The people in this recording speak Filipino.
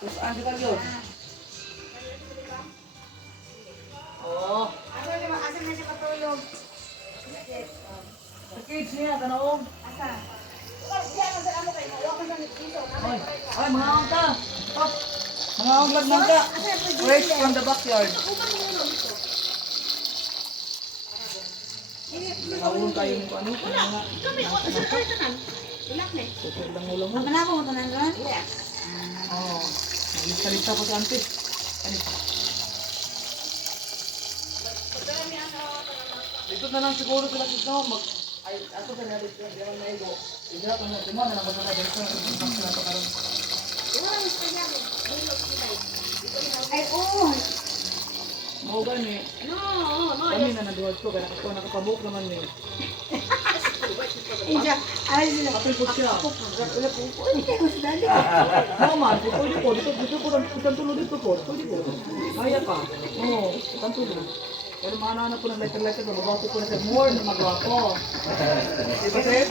Terus kita yun. Oh. Asa na siya patulog? Kids niya, tanaong. Asa? Ay, ay, mga angka. Oh, mga anglag mangka. Fresh from the backyard. Nawon tayo ng ano. Kami, asa tayo tanan? Ulak na. Tutok lang ulo mo. Ang manabo mo tanan doon? Yes. Oh, nagsalita ko sa auntie. Ano? Ito na lang siguro sila kita mag ay ako sa nalit ko diyan na ego. Ija ko na timo na nabasa na dito sa to karon. Ay, oo. Mo gani. No, no. Kami na naduwag ko kaya ako nakapabok naman ni. Ija, ay sila. Apil po siya. Wala po po. Hindi ko sa dali. Naman, pwede po dito ko lang tulo dito po. Pwede po. Kaya pa. Oo, tantulo. Pero maana na po ng letter-letter, mababato ko na sa more na magawa ko. Diba, sir?